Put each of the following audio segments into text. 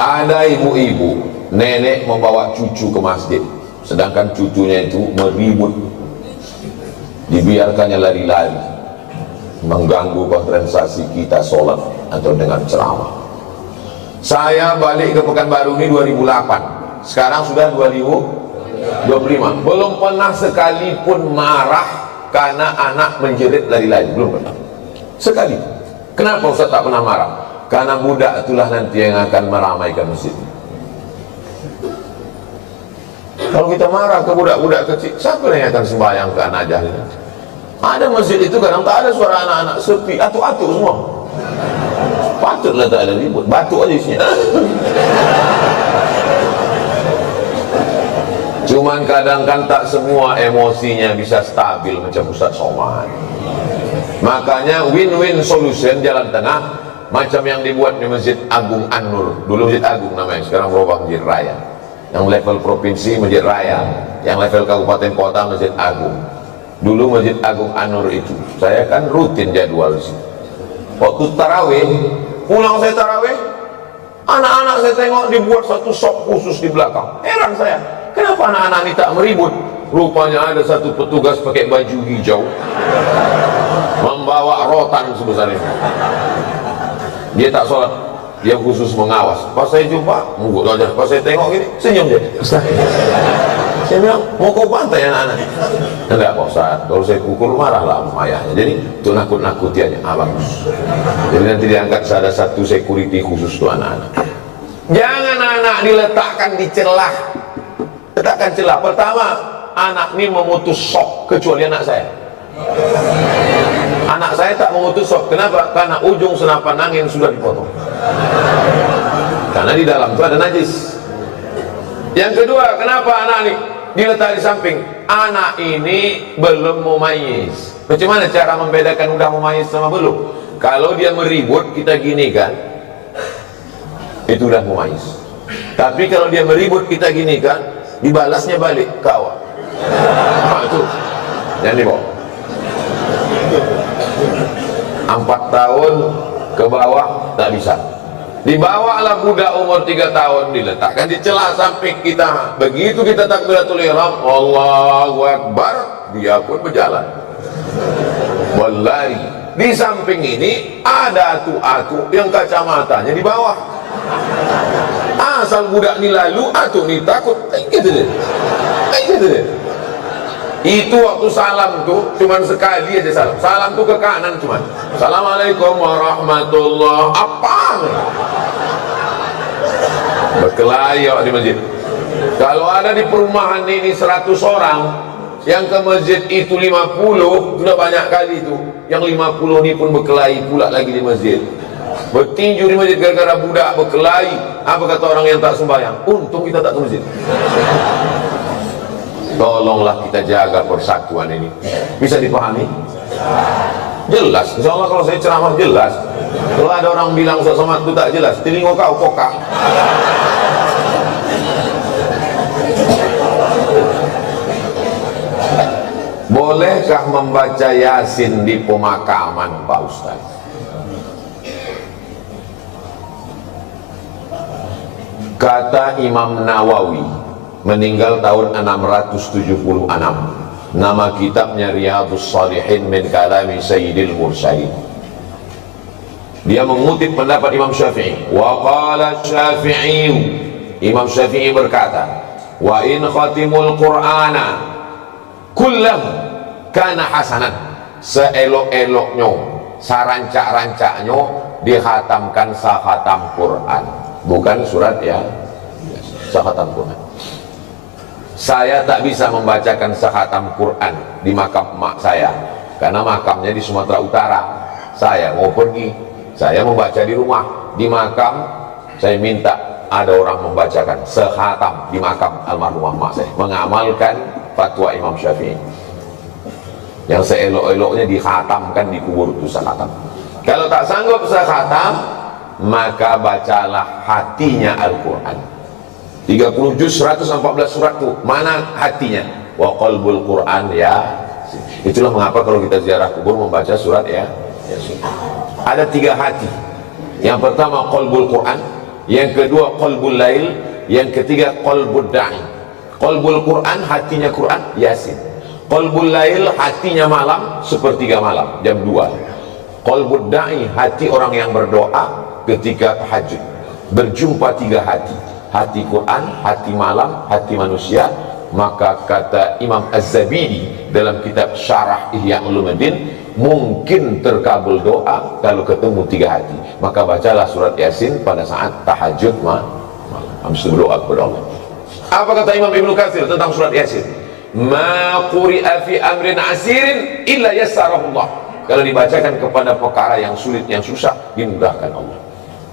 Ada ibu-ibu, nenek membawa cucu ke masjid, sedangkan cucunya itu meribut, dibiarkannya lari-lari, mengganggu konsentrasi kita sholat atau dengan ceramah. Saya balik ke Pekanbaru ini 2008, sekarang sudah 2025, belum pernah sekalipun marah karena anak menjerit lari-lari, belum pernah sekali. Kenapa Ustaz tak pernah marah? Karena budak itulah nanti yang akan meramaikan masjid. Kalau kita marah ke budak-budak kecil, siapa yang akan sembahyang ke anak jahil? Ada masjid itu kadang tak ada suara anak-anak, sepi, atuk-atuk semua. Patutlah tak ada ribut, batuk aja isinya. Cuman kadang kan tak semua emosinya bisa stabil macam Ustaz Somad. Makanya win-win solution, jalan tengah, macam yang dibuat di Masjid Agung An-Nur. Dulu Masjid Agung namanya, sekarang berubah Masjid Raya. Yang level provinsi Masjid Raya, yang level kabupaten kota Masjid Agung. Dulu Masjid Agung An-Nur itu, saya kan rutin jadwal di situ. Waktu tarawih, pulang saya tarawih, anak-anak saya tengok dibuat satu shop khusus di belakang. Heran saya, kenapa anak-anak ini tak meribut? Rupanya ada satu petugas pakai baju hijau, membawa rotan sebesar ini. Dia tak sholat, dia khusus mengawas. Pas saya jumpa, mungut aja. Pas saya tengok gini, senyum dia. Ustaz, saya bilang, mau kau bantai anak-anak? Enggak Pak Ustaz, kalau saya pukul marahlah ayahnya. Jadi itu nakut-nakuti aja. Bagus. Jadi nanti diangkat ada satu security khusus untuk anak-anak. Jangan anak diletakkan di celah. Letakkan celah. Pertama, anak ini memutus sok, kecuali anak saya. Anak saya tak mengutus sok. Kenapa? Karena ujung senapan angin sudah dipotong. Karena di dalam itu ada najis. Yang kedua, kenapa anak ini diletak di samping? Anak ini belum mumayyiz. Bagaimana cara membedakan udah mumayyiz sama belum? Kalau dia meribut, kita gini kan, itu udah mumayyiz. Tapi kalau dia meribut, kita gini kan, dibalasnya balik ke awal. Nah, itu jangan dibawa. 4 tahun ke bawah tak bisa. Dibawalah budak umur 3 tahun, diletakkan di celah samping kita. Begitu kita takbiratul ihram, Allahu Akbar, dia pun berjalan, berlari. Di samping ini ada atuk-atuk yang kacamatanya di bawah. Asal budak ni lalu, atuk ni takut, gitu deh. Gitu deh. Itu waktu salam tuh cuman sekali aja salam. Salam tuh ke kanan cuman. Assalamualaikum warahmatullah. Apa? Berkelayok di masjid. Kalau ada di perumahan ini 100 orang, yang ke masjid itu 50, sudah banyak kali itu. Yang 50 ini pun berkelahi pula lagi di masjid. Bertinju di masjid gara-gara budak berkelahi. Apa kata orang yang tak sembahyang? Untung kita tak ke masjid. Tolonglah kita jaga persatuan ini. Bisa dipahami? Jelas. Insya Allah kalau saya ceramah jelas. Kalau ada orang bilang Ustaz Somad itu tak jelas, telinga kau kokak. Bolehkah membaca Yasin di pemakaman Pak Ustaz? Kata Imam Nawawi, meninggal tahun 676. Nama kitabnya Riyadhus Shalihin min kalami Sayyidil Mursalin. Dia mengutip pendapat Imam Syafi'i. Wa qala Syafi'i, Imam Syafi'i berkata, wa in khatimul Qur'ana kullahu kana hasanan. Seelok-eloknya, sarancak-rancaknya dikhatamkan sakhatam Quran, bukan surat ya, sakhatam Quran. Saya tak bisa membacakan sakhatam Quran di makam emak saya, karena makamnya di Sumatera Utara. Saya mau pergi, saya membaca di rumah. Di makam saya minta ada orang membacakan sekhatam di makam almarhumah emak saya, mengamalkan fatwa Imam Syafi'i yang seelok-eloknya dikhatamkan di kubur itu sekhatam. Kalau tak sanggup sekhatam, maka bacalah hatinya Al-Quran. 30 juz 114 surat tuh, mana hatinya? Wa qalbul Quran ya. Itulah mengapa kalau kita ziarah kubur membaca surat ya. Ada 3 hati. Yang pertama qalbul Quran, yang kedua qalbul lail, yang ketiga qalbud da'i. Qalbul Quran, hatinya Quran, Yasin. Qalbul lail, hatinya malam, sepertiga malam, jam 2. Qalbud da'i, hati orang yang berdoa ketika tahajud. Berjumpa 3 hati, hati Quran, hati malam, hati manusia. Maka kata Imam Az-Zabidi dalam kitab Syarah Ihya Ulumuddin, mungkin terkabul doa kalau ketemu 3 hati. Maka bacalah surat Yasin pada saat tahajud malam, habis itu berdoa kepada Allah. Apa kata Imam Ibnu Katsir tentang surat Yasin? Ma quri'a fi amrin asirin illa yassarahullah. Kalau dibacakan kepada perkara yang sulit, yang susah, dimudahkan Allah.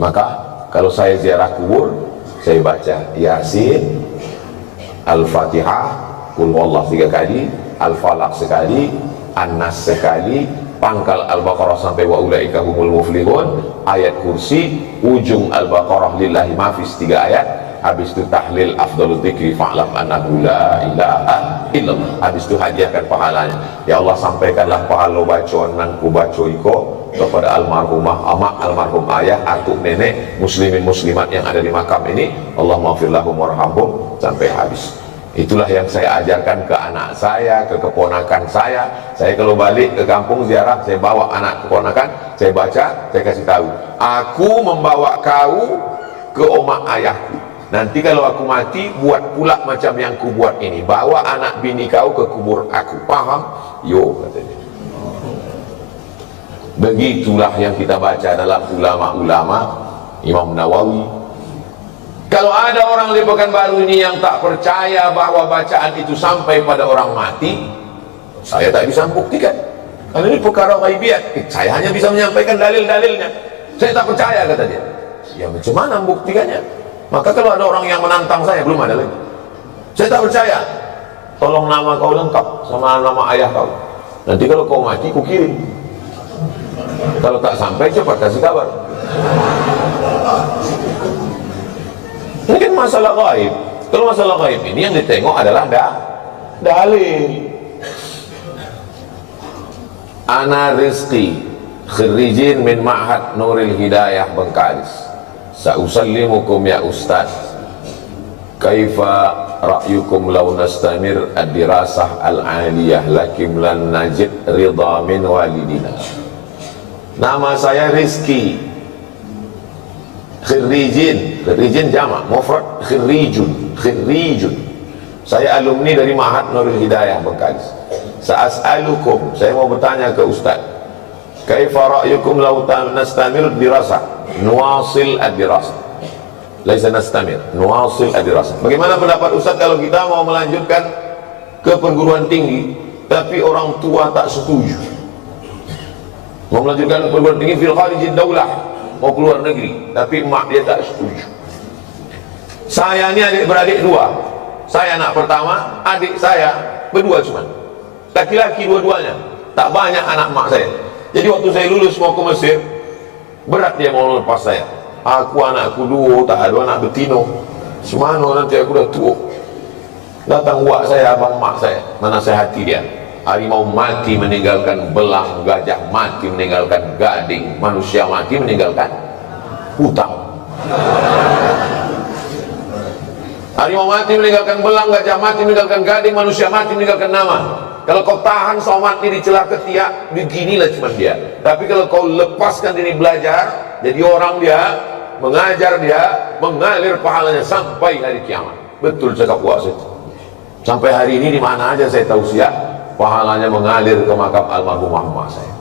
Maka kalau saya ziarah kubur, saya baca Yasin, Al-Fatihah, Qul huwallahu 3 kali, Al-Falaq sekali, An-Nas sekali, pangkal Al-Baqarah sampai wa ulaika humul muflihun, ayat kursi, ujung Al-Baqarah lillahi mafis 3 ayat, habis itu tahlil afdalul dzikri fa'lam annahu la ilaha illallah, habis itu hadiahkan pahalanya. Ya Allah, sampaikanlah pahala bacaan nan ku baca iko kepada almarhumah amak, almarhum ayah, atuk nenek, muslimin muslimat yang ada di makam ini. Allah maghfir lahum warhamhum sampai habis. Itulah yang saya ajarkan ke anak saya, ke keponakan saya. Saya kalau balik ke kampung ziarah, saya bawa anak keponakan, saya baca, saya kasih tahu, aku membawa kau ke omak ayahku. Nanti kalau aku mati, buat pula macam yang ku buat ini. Bawa anak bini kau ke kubur aku. Paham? Yo, katanya. Begitulah yang kita baca dalam ulama-ulama. Imam Nawawi. Kalau ada orang di Pekanbaru ini yang tak percaya bahwa bacaan itu sampai pada orang mati, saya tak bisa membuktikan. Karena ini perkara ghaibiyat. Saya hanya bisa menyampaikan dalil-dalilnya. Saya tak percaya, kata dia. Ya macam mana membuktikannya? Maka kalau ada orang yang menantang saya, belum ada lagi. Saya tak percaya. Tolong nama kau lengkap sama nama ayah kau. Nanti kalau kau mati, ku kirim. Kalau tak sampai, cepat kasih kabar. Ini kan masalah gaib. Kalau masalah gaib ini yang ditengok adalah dalil. Ana Rizqi, kharijin min Ma'had Nuril Hidayah Bengkalis. Sa'usallimukum ya Ustaz, kaifa ra'yukum law nastamir ad-dirasah al-aliyah lakim lan najid ridha min walidina. Nama saya Rizki, khirijin, khirijin jamak, mufrad khirijun, khirijun. Saya alumni dari Ma'had Nurul Hidayah Bengkalis. Sa'as'alukum, saya mau bertanya ke Ustaz, kaifa ra'yukum law nastamir ad-dirasah nuwasil ad-dirasah, laisa nastamir, nuwasil ad-dirasah. Bagaimana pendapat Ustaz kalau kita mau melanjutkan ke perguruan tinggi tapi orang tua tak setuju? Mau melanjutkan perguruan tinggi fil kharijid daulah, mau keluar negeri, tapi mak dia tak setuju. Saya ini adik beradik 2. Saya anak pertama, adik saya berdua cuma. Laki-laki dua-duanya. Tak banyak anak mak saya. Jadi waktu saya lulus mau ke Mesir, berat dia mau lepas saya. Aku anakku 2, tak ada anak betino. Semana nanti aku dah tua. Datang buat saya, abang mak saya, menasihati dia. Harimau mati meninggalkan belang, gajah mati meninggalkan gading, manusia mati meninggalkan hutang. Harimau mati meninggalkan belang, gajah mati meninggalkan gading, manusia mati meninggalkan nama. Kalau kau tahan somat ini di celah ketiak, beginilah cuma dia. Tapi kalau kau lepaskan diri belajar, jadi orang dia, mengajar dia, mengalir pahalanya sampai hari kiamat. Betul cakap puasa itu. Sampai hari ini di mana aja saya tausiah, pahalanya mengalir ke makam almarhumah emak saya.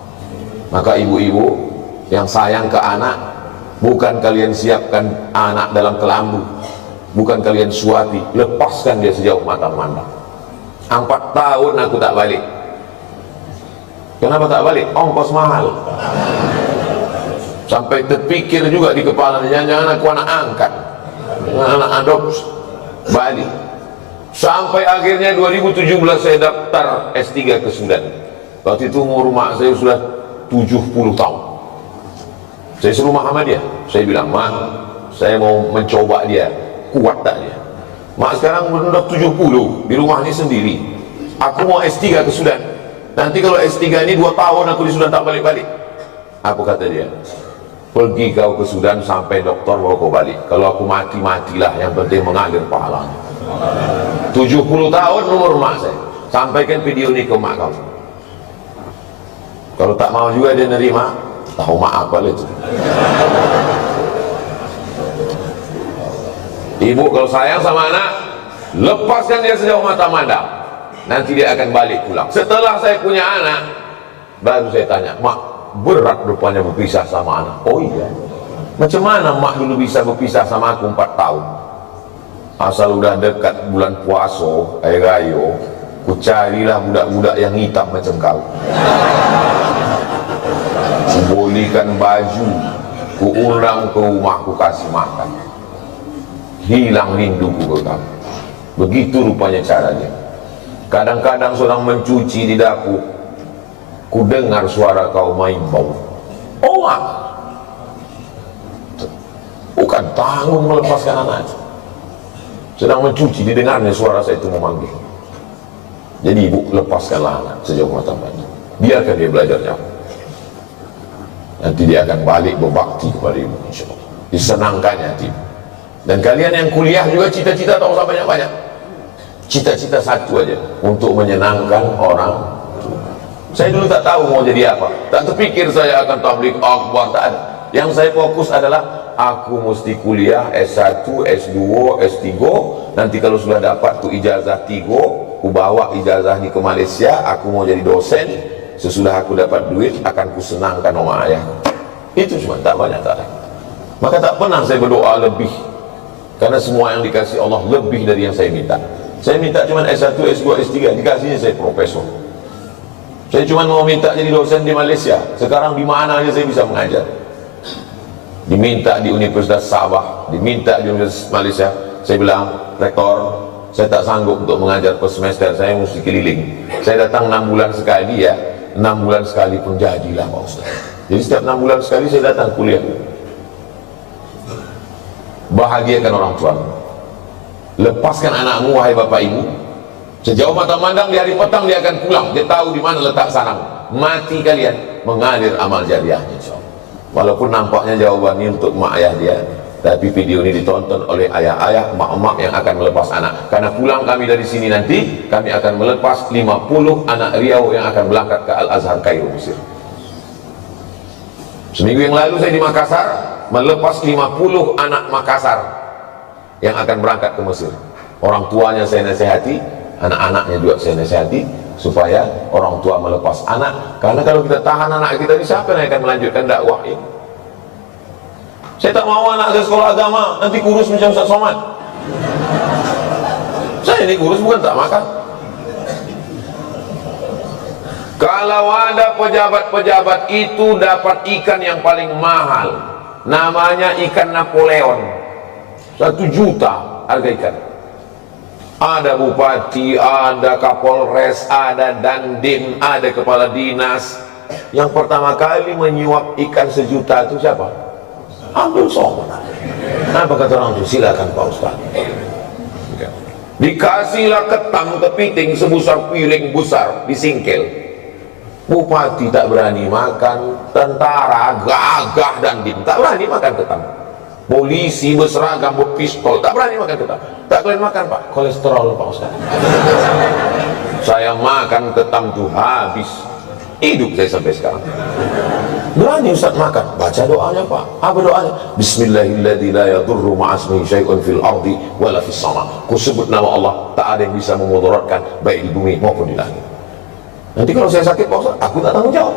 Maka ibu-ibu yang sayang ke anak, bukan kalian siapkan anak dalam kelambu, bukan kalian suati, lepaskan dia sejauh mata memandang. 4 tahun aku tak balik. Kenapa tak balik? Ongkos mahal. Sampai terpikir juga di kepala, jangan-jangan aku anak angkat, anak adopsi, balik. Sampai akhirnya 2017 saya daftar S3 ke Sudan. Waktu itu umur mak saya sudah 70 tahun. Saya suruh Muhammadiyah. Saya bilang, "Ma, saya mau mencoba dia, kuat tak dia?" Mak sekarang sudah 70, di rumah ini sendiri. Aku mau S3 ke Sudan. Nanti kalau S3 ini 2 tahun aku di Sudan tak balik-balik. Apa kata dia? Pergi kau ke Sudan sampai doktor bawa kau balik. Kalau aku mati, matilah, yang penting mengalir pahalanya. 70 tahun umur mak saya. Sampaikan video ini ke mak kau. Kalau tak mau juga dia nerima, tahu maaf balik. Ibu kalau sayang sama anak, lepaskan dia sejauh mata mandang. Nanti dia akan balik pulang. Setelah saya punya anak, baru saya tanya, mak, berat rupanya berpisah sama anak. Oh iya, macam mana mak dulu bisa berpisah sama aku 4 tahun? Asal udah dekat bulan puasa, air rayo, ku carilah budak-budak yang hitam macam kau. Ku bolikan baju, ku undang ke rumah, ku kasih makan. Hilang rinduku ke kamu. Begitu rupanya caranya. Kadang-kadang seorang mencuci di dapur, ku dengar suara kau main bau. Oh mak, bukan tanggung melepaskan anak. Sedang mencuci, didengarnya suara saya itu memanggil. Jadi ibu, lepaskanlah anak sejauh mata pandang. Biarkan dia belajar jauh. Nanti dia akan balik berbakti kepada ibu, insyaAllah. Disenangkannya hati. Dan kalian yang kuliah juga cita-cita tak usah banyak-banyak. Cita-cita satu aja, untuk menyenangkan orang tua. Saya dulu tak tahu mau jadi apa. Tak terpikir saya akan tabligh akbar, tak ada. Yang saya fokus adalah aku mesti kuliah S1, S2, S3. Nanti kalau sudah dapat tu ijazah 3, aku bawa ijazah ni ke Malaysia. Aku mau jadi dosen. Sesudah aku dapat duit, akan ku senangkan oma ayah. Itu cuma, tak banyak, tak ada. Maka tak pernah saya berdoa lebih, karena semua yang dikasih Allah lebih dari yang saya minta. Saya minta cuma S1, S2, S3, dikasihnya saya profesor. Saya cuma mau minta jadi dosen di Malaysia. Sekarang di mana aja saya bisa mengajar. Diminta di Universitas Sabah, diminta di Universitas Malaysia. Saya bilang, rektor, saya tak sanggup untuk mengajar per semester, saya mesti keliling. Saya datang 6 bulan sekali ya, 6 bulan sekali pun jadilah Pak Ustaz. Jadi setiap 6 bulan sekali saya datang kuliah. Bahagiakan orang tua. Lepaskan anakmu, wahai bapak ibu. Sejauh mata mandang di hari petang dia akan pulang. Dia tahu di mana letak sarang. Mati kalian, mengalir amal jariahnya, insyaallah. Walaupun nampaknya jawabannya untuk mak ayah dia, tapi video ini ditonton oleh ayah-ayah, mak-mak yang akan melepas anak. Karena pulang kami dari sini nanti, kami akan melepas 50 anak Riau yang akan berangkat ke Al-Azhar Kairo, Mesir. Seminggu yang lalu saya di Makassar, melepas 50 anak Makassar yang akan berangkat ke Mesir. Orang tuanya saya nasihati, anak-anaknya juga saya nasihati, supaya orang tua melepas anak. Karena kalau kita tahan anak kita ini, siapa yang akan melanjutkan dakwah ini? Saya tak mau anak saya sekolah agama nanti kurus macam Ustaz Somad. Saya ini kurus bukan tak makan. Kalau ada pejabat-pejabat itu dapat ikan yang paling mahal, namanya ikan Napoleon, 1 juta harga ikan. Ada bupati, ada kapolres, ada dandim, ada kepala dinas. Yang pertama kali menyuap ikan 1 juta itu siapa? Abdul Somad. Apa kata orang itu? Silakan Pak Ustaz. Dikasihlah ketam kepiting sebesar piring besar, disingkil. Bupati tak berani makan, tentara gagah dan dim tak berani makan ketam. Polisi berseragam berpistol tak berani makan ketam. Tak kalian makan Pak, kolesterol Pak Ustaz. Saya makan ketam tuh habis hidup saya sampai sekarang. Berani Ustaz makan, baca doanya Pak. Apa doanya? Bismillahirrahmanirrahim, la yadurru ma'asmihi syai'un fil ardi wala fis sama. Ku sebut nama Allah, tak ada yang bisa memudaratkan baik di bumi maupun di langit. Nanti kalau saya sakit Pak Ustaz, aku tak tanggung jawab.